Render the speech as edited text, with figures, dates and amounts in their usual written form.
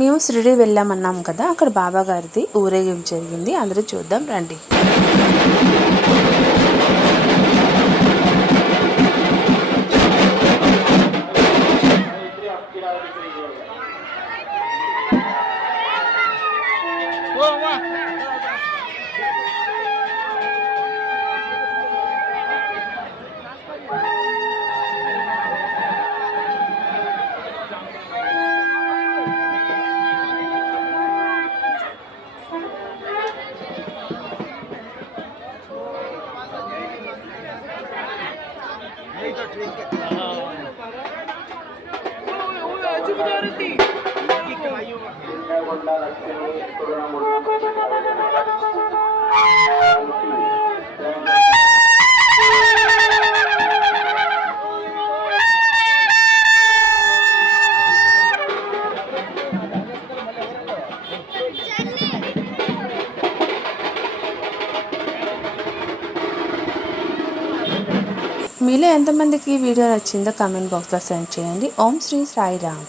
మేము షిరిడి వెళ్ళామన్నాం కదా, అక్కడ బాబా గారిది ఊరేగింపు జరిగింది. అందరూ చూద్దాం రండి. మీలో ఎంతమందికి ఈ వీడియో నచ్చిందో కామెంట్ బాక్స్లో సెండ్ చేయండి. ఓం శ్రీ సాయిరామ్.